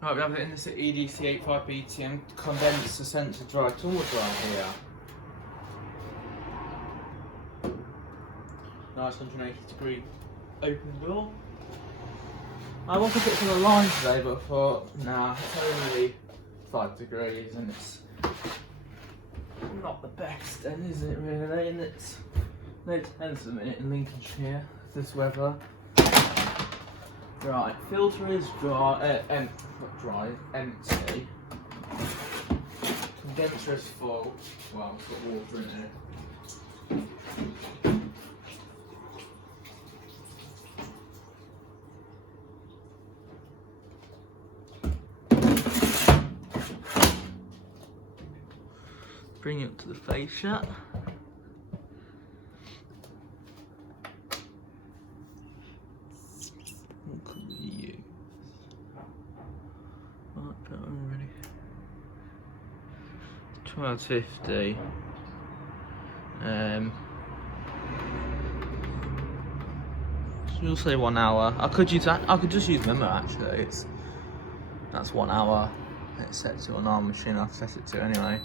Right, we have the Indesit EDCE85BTM condenser sensor dry tumble dryer here. Nice 180-degree open door. I wanted to put some line today, but I thought, nah, it's only 5 degrees and it's not the best then, is it really? And it's no 10s a minute in Lincolnshire, this weather. Right, filter is dry, not dry, empty. Condenser is full. Well, it's got water in it. Bring it to the fascia. What could we use? Right, put it on ready. 1250. So you'll say 1 hour. I could use that. I could just use Memo actually. That's 1 hour. It's set to an arm machine. I've set it to anyway.